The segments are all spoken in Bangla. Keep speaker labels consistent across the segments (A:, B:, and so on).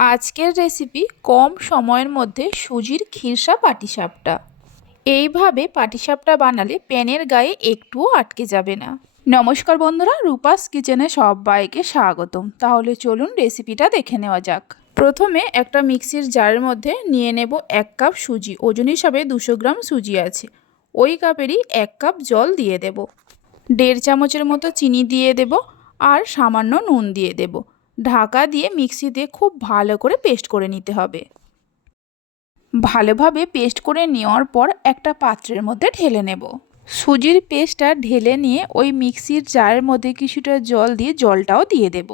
A: আজকের রেসিপি কম সময়ের মধ্যে সুজির খিরসা পাটিসাপটা। এইভাবে পাটিসাপটা বানালে প্যানের গায়ে একটুও আটকে যাবে না। নমস্কার বন্ধুরা, রূপাস কিচেনে সবাইকে স্বাগতম। তাহলে চলুন রেসিপিটা দেখে নেওয়া যাক। প্রথমে একটা মিক্সির জারের মধ্যে নিয়ে নেব এক কাপ সুজি। ওজন হিসাবে দুশো গ্রাম সুজি আছে। ওই কাপেরই এক কাপ জল দিয়ে দেব। দেড় চামচের মতো চিনি দিয়ে দেব আর সামান্য নুন দিয়ে দেব। ঢাকা দিয়ে মিক্সিতে খুব ভালো করে পেস্ট করে নিতে হবে। ভালোভাবে পেস্ট করে নেওয়ার পর একটা পাত্রের মধ্যে ঢেলে নেব। সুজির পেস্টটা ঢেলে নিয়ে ওই মিক্সির জারের মধ্যে কিছুটা জল দিয়ে জলটাও দিয়ে দেব।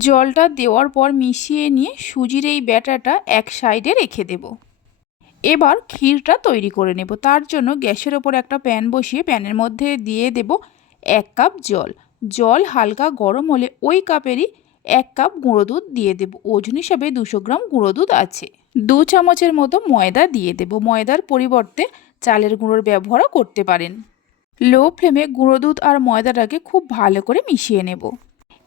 A: জলটা দেওয়ার পর মিশিয়ে নিয়ে সুজির এই ব্যাটাটা এক সাইডে রেখে দেব। এবার ক্ষীরটা তৈরি করে নেব। তার জন্য গ্যাসের ওপর একটা প্যান বসিয়ে প্যানের মধ্যে দিয়ে দেব এক কাপ জল। জল হালকা গরম হলে ওই কাপেরই এক কাপ গুঁড়ো দুধ দিয়ে দেব। ওজন হিসাবে দুশো গ্রাম গুঁড়ো দুধ আছে। দু চামচের মতো ময়দা দিয়ে দেব। ময়দার পরিবর্তে চালের গুঁড়োর ব্যবহারও করতে পারেন। লো ফ্লেমে গুঁড়ো দুধ আর ময়দাটাকে খুব ভালো করে মিশিয়ে নেব।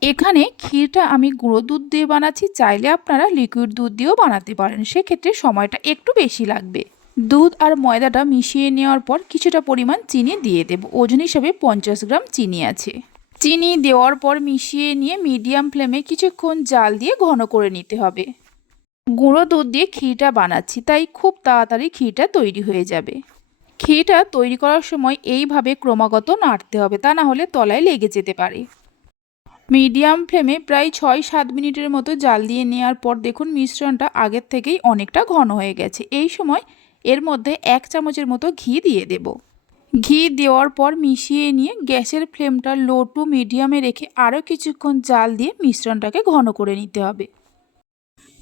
A: এখানে ক্ষীরটা আমি গুঁড়ো দুধ দিয়ে বানাচ্ছি। চাইলে আপনারা লিকুইড দুধ দিয়েও বানাতে পারেন। সেক্ষেত্রে সময়টা একটু বেশি লাগবে। দুধ আর ময়দাটা মিশিয়ে নেওয়ার পর কিছুটা পরিমাণ চিনি দিয়ে দেব। ওজন হিসাবে পঞ্চাশ গ্রাম চিনি আছে। চিনি দেওয়ার পর মিশিয়ে নিয়ে মিডিয়াম ফ্লেমে কিছুক্ষণ জাল দিয়ে ঘন করে নিতে হবে। গুঁড়ো দুধ দিয়ে ক্ষীরটা বানাচ্ছি, তাই খুব তাড়াতাড়ি ক্ষীরটা তৈরি হয়ে যাবে। ক্ষীরটা তৈরি করার সময় এইভাবে ক্রমাগত নাড়তে হবে, তা না হলে তলায় লেগে যেতে পারে। মিডিয়াম ফ্লেমে প্রায় ছয় সাত মিনিটের মতো জাল দিয়ে নেওয়ার পর দেখুন মিশ্রণটা আগের থেকেই অনেকটা ঘন হয়ে গেছে। এই সময় এর মধ্যে এক চামচের মতো ঘি দিয়ে দেব। ঘি দেওয়ার পর মিশিয়ে নিয়ে গ্যাসের ফ্লেমটা লো টু মিডিয়ামে রেখে আরও কিছুক্ষণ জাল দিয়ে মিশ্রণটাকে ঘন করে নিতে হবে।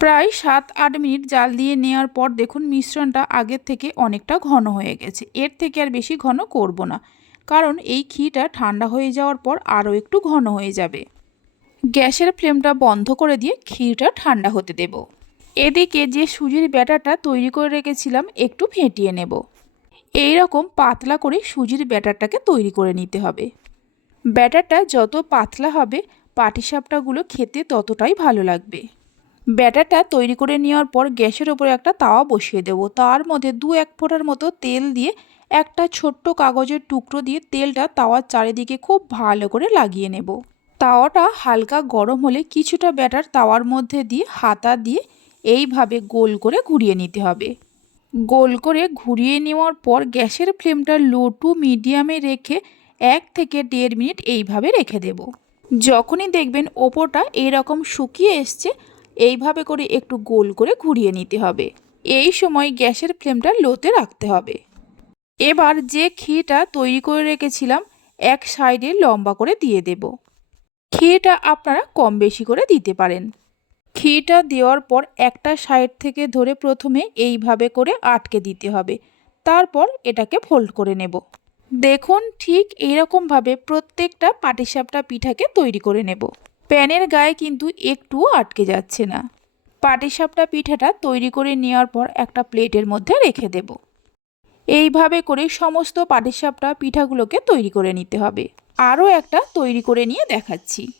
A: প্রায় সাত আট মিনিট জাল দিয়ে নেওয়ার পর দেখুন মিশ্রণটা আগের থেকে অনেকটা ঘন হয়ে গেছে। এর থেকে আর বেশি ঘন করব না, কারণ এই ঘিটা ঠান্ডা হয়ে যাওয়ার পর আরও একটু ঘন হয়ে যাবে। গ্যাসের ফ্লেমটা বন্ধ করে দিয়ে ক্ষীরটা ঠান্ডা হতে দেব। এদিকে যে সুজির ব্যাটারটা তৈরি করে রেখেছিলাম, একটু ফেটিয়ে নেব। এই রকম পাতলা করে সুজির ব্যাটারটাকে তৈরি করে নিতে হবে। ব্যাটারটা যত পাতলা হবে, পাটিসাপটাগুলো খেতে ততটাই ভালো লাগবে। ব্যাটারটা তৈরি করে নেওয়ার পর গ্যাসের ওপরে একটা তাওয়া বসিয়ে দেব। তার মধ্যে দু এক ফোঁটার মতো তেল দিয়ে একটা ছোট্ট কাগজের টুকরো দিয়ে তেলটা তাওয়ার চারিদিকে খুব ভালো করে লাগিয়ে নেব। তাওয়াটা হালকা গরম হলে কিছুটা ব্যাটার তাওয়ার মধ্যে দিয়ে, হাতা দিয়ে এইভাবে গোল করে ঘুরিয়ে নিতে হবে। গোল করে ঘুরিয়ে নেওয়ার পর গ্যাসের ফ্লেমটা লো টু মিডিয়ামে রেখে এক থেকে দেড় মিনিট এইভাবে রেখে দেব। যখনই দেখবেন ওপরটা এইরকম শুকিয়ে এসছে, এইভাবে করে একটু গোল করে ঘুরিয়ে নিতে হবে। এই সময় গ্যাসের ফ্লেমটা লোতে রাখতে হবে। এবার যে ক্ষীরটা তৈরি করে রেখেছিলাম, এক সাইডে লম্বা করে দিয়ে দেব। ক্ষীরটা আপনারা কম বেশি করে দিতে পারেন। ক্ষীরটা দেওয়ার পর একটা সাইড থেকে ধরে প্রথমে এইভাবে করে আটকে দিতে হবে। তারপর এটাকে ফোল্ড করে নেব। দেখুন, ঠিক এইরকমভাবে প্রত্যেকটা পাটিসাপটা পিঠাকে তৈরি করে নেব। প্যানের গায়ে কিন্তু একটুও আটকে যাচ্ছে না। পাটিসাপটা পিঠাটা তৈরি করে নেওয়ার পর একটা প্লেটের মধ্যে রেখে দেব। এইভাবে করে সমস্ত পাটিসাপটা পিঠাগুলোকে তৈরি করে নিতে হবে। আরও একটা তৈরি করে নিয়ে দেখাচ্ছি।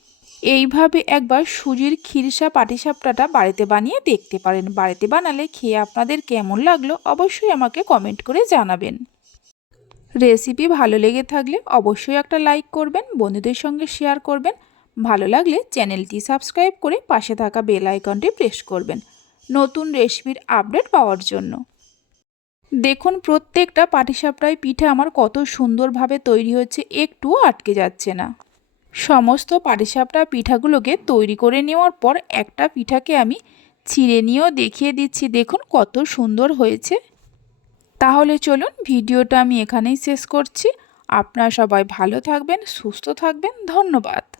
A: এইভাবে একবার সুজির ক্ষীরসা পাটিসাপটাটা বাড়িতে বানিয়ে দেখতে পারেন। বাড়িতে বানালে খেয়ে আপনাদের কেমন লাগল অবশ্যই আমাকে কমেন্ট করে জানাবেন। রেসিপি ভালো লেগে থাকলে অবশ্যই একটা লাইক করবেন, বন্ধুদের সঙ্গে শেয়ার করবেন। ভালো লাগলে চ্যানেলটি সাবস্ক্রাইব করে পাশে থাকা বেল আইকনটি প্রেস করবেন নতুন রেসিপির আপডেট পাওয়ার জন্য। দেখুন প্রত্যেকটা পাটিসাপটায় পিঠা আমার কত সুন্দরভাবে তৈরি হচ্ছে, একটুও আটকে যাচ্ছে না। সমস্ত পাটিসাপটা পিঠাগুলোকে তৈরি করে নেওয়ার পর একটা পিঠাকে আমি ছিঁড়ে নিয়েও দেখিয়ে দিচ্ছি। দেখুন কত সুন্দর হয়েছে। তাহলে চলুন ভিডিওটা আমি এখানেই শেষ করছি। আপনারা সবাই ভালো থাকবেন, সুস্থ থাকবেন। ধন্যবাদ।